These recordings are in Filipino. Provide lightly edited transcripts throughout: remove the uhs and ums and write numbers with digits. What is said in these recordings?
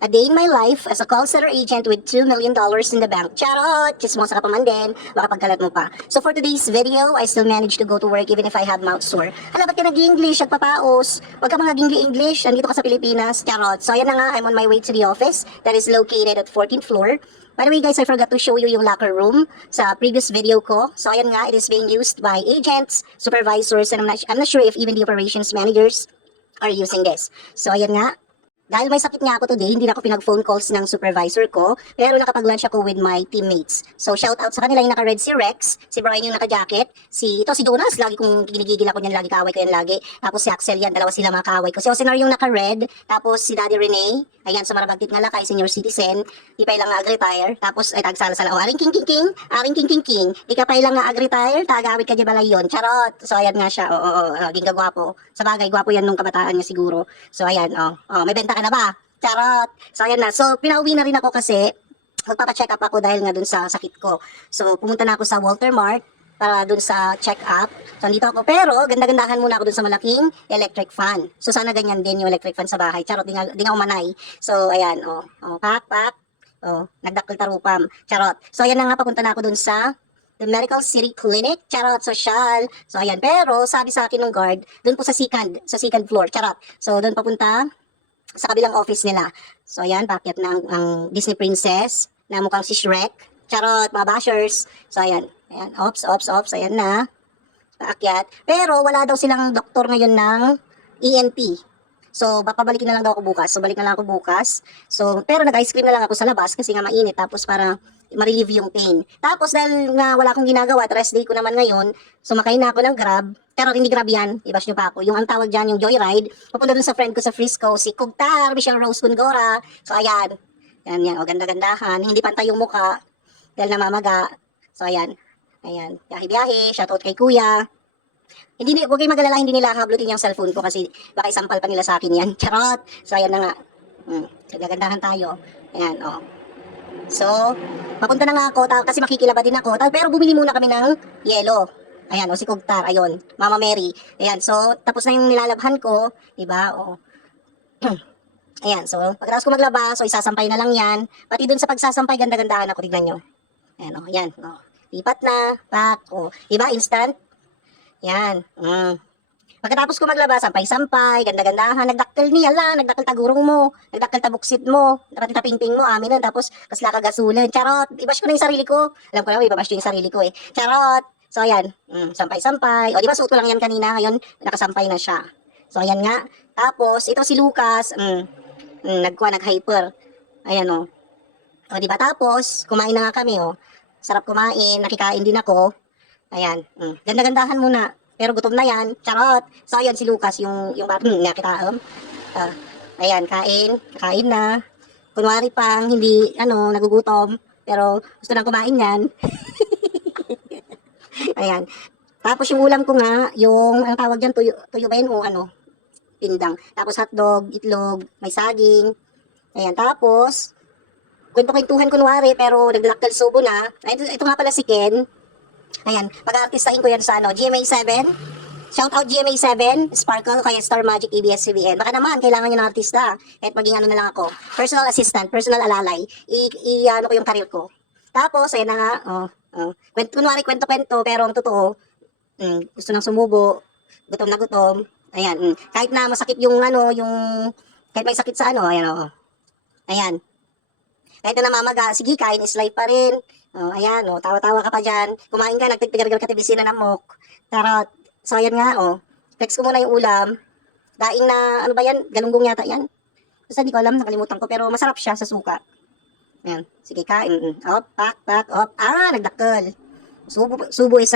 A day in my life as a call center agent with $2 million in the bank. Charot! Chismosa ka pa man din. Baka pagkalat mo pa. So for today's video, I still managed to go to work even if I have mouth sore. Hala, ba't ka nag-English? Nagpapaos. Huwag ka mga English. Nandito ka sa Pilipinas. Charot. So ayan na nga, I'm on my way to the office that is located at 14th floor. By the way guys, I forgot to show you yung locker room sa previous video ko. So ayan nga, it is being used by agents, supervisors, and I'm not sure if even the operations managers are using this. So ayan nga, dahil may sakit nga ako today, hindi na ako pinag-phone calls ng supervisor ko, pero nakapag-lunch ako with my teammates. So shout out sa kanila yung naka-red si Rex, si Brian yung naka-jacket, si Jonas, lagi kong ginigigil ako niyan, lagi kaaway ko yan lagi. Tapos si Axel yan, dalawa sila mga kaaway ko. Si Osenar yung naka-red, tapos si Daddy Rene, ayan, sa Marabagtit nga lakay, senior citizen, di pa ilang nga ag-retire, tapos ay tagsala-sala, aring king, di ka pa ilang nga ag-retire, tagawit ka di balay yun, charot. So ayan nga siya, ginga gwapo. Sa bagay, gwapo yan nung kabataan niya siguro. So ayan, may benta ka na ba? Charot. So ayan na. So pinauwi na rin ako kasi magpapacheck up ako dahil nga dun sa sakit ko. So pumunta na ako sa Walter Mart para dun sa check up. So andito ako, pero ganda-gandahan muna ako dun sa malaking electric fan. So sana ganyan din yung electric fan sa bahay. Charot, di nga umanay. So ayan, pak. Nagdakil tarupam. Charot. So ayan na nga, papunta na ako dun sa the Medical City Clinic, charot, social. So ayan, pero sabi sa akin ng guard, dun po sa second floor, charot. So dun papunta sa kabilang office nila. So ayan, pakyat na ang Disney Princess na mukhang si Shrek. Charot, mga bashers. So ayan, ops, ayan na. Paakyat. Pero wala daw silang doktor ngayon ng ENT. So papabalikin na lang daw ako bukas. So balik na lang ako bukas. So pero nag-ice cream na lang ako sa labas kasi nga mainit, tapos para ma-relieve yung pain. Tapos dahil nga wala akong ginagawa at rest day ko naman ngayon, sumakay na ako ng Grab. Pero hindi Grab yan, i-bash nyo pa ako. Yung ang tawag dyan, yung Joyride, papunta dun sa friend ko sa Frisco, si Kugtar, Michelle Rose Congora. So ayan, yan, ganda-gandahan. Hindi pantay yung muka dahil namamaga. So ayan, biyahe-biyahe, shoutout kay kuya. Huwag kayong mag-alala, hindi nila hablutin yung cellphone ko kasi baka isampal pa nila sa akin yan. Charot! So ayan na nga, ganda-gandahan tayo. Ayan, So, papunta na nga ako, kasi makikilaba din ako, pero bumili muna kami ng yelo. Ayan, si Kugtar, ayun, Mama Mary. Ayan, so, tapos na yung nilalabhan ko, diba, Ayan, so, pagkatapos ko maglaba, so, isasampay na lang yan. Pati dun sa pagsasampay, ganda-gandahan ako, tignan nyo. Ayan, yan, lipat na, pak, diba, instant? Yan, Pagkatapos ko maglaba, sampay-sampay, ganda-gandahan, nagdakkel niya lang, nagdakkel tagurong mo, nagdakkel tabuksit mo, dapat tapingping mo, amin nun, tapos kasla kagasulan, charot, ibash ko na yung sarili ko, alam ko na, ibabash ko yung sarili ko charot, so ayan, sampay-sampay, di ba suot ko lang yan kanina, ngayon, nakasampay na siya, so ayan nga, tapos, ito si Lucas, nag-hyper, ayan di ba, tapos, kumain na nga kami, sarap kumain, nakikain din ako, ayan, ganda-gandahan muna, pero gutom na yan, charot. So ayan si Lucas, yung nakita, ayan, kain na. Kunwari pang hindi, nagugutom, pero gusto nang kumain yan. Ayan. Tapos yung ulam ko nga, ang tawag dyan, tuyo ba yun o pindang. Tapos hotdog, itlog, may saging. Ayan, tapos, kwento-kwentuhan kunwari, pero nagdalaktal subo na. Ito nga pala si Ken. Ayan, pag-artistain ko yan sa GMA7. Shout out GMA7, Sparkle, kaya Star Magic ABS-CBN. Baka naman, kailangan nyo ng artista. Kahit maging na lang ako. Personal assistant, personal alalay. Ko yung karir ko. Tapos, ayan na nga, kunwari kwento-kwento, pero ang totoo, gusto nang sumubo, gutom na gutom. Ayan, kahit na masakit kahit may sakit sa ayan. Kahit na namamaga, sige, kain is life pa rin. Ayan, tawa-tawa ka pa dyan. Kumain ka, nagtipigargal ka tibisina ng mok. Tarot. So, ayan nga, text ko muna yung ulam. Daing na, ano ba yan? Galunggong yata yan. Basta di ko alam, nakalimutan ko. Pero masarap siya sa suka. Ayan, sige, kain. Pak, op. Nagdakkel. Subo is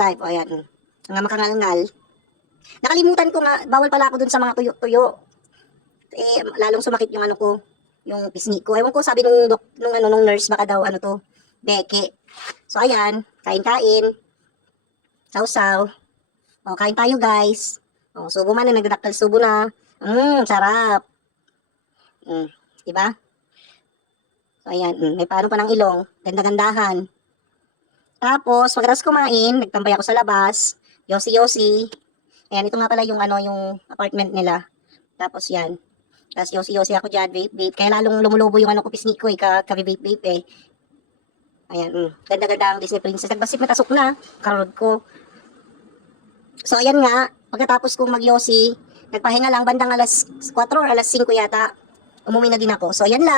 life. Ayan. Mga makangalngal. Nakalimutan ko nga, bawal pala ako dun sa mga tuyo-tuyo. Lalong sumakit yung yung pisngi ko. Ewan ko, sabi nung nurse, baka daw, beke. So, ayan, kain-kain. Sausaw. Kain tayo, guys. Subo man na, nagdadaktal subo na. Sarap. Diba? So, ayan, may paano pa ng ilong. Ganda-gandahan. Tapos, pagkatapos kumain, nagtambay ako sa labas. Yosi. Ayan, ito nga pala yung apartment nila. Tapos, yan. Tapos yosi-yosi ako dyan, vape. Kaya lalong lumulobo yung ano ko, pisngi ko eh, ka-vape eh. Ayan, ganda-ganda ang Disney Princess. Nagbasip matasok na, karod ko. So, ayan nga, pagkatapos kong magyosi, nagpahinga lang bandang alas 4 or alas 5 yata, umuwi na din ako. So, ayan lang.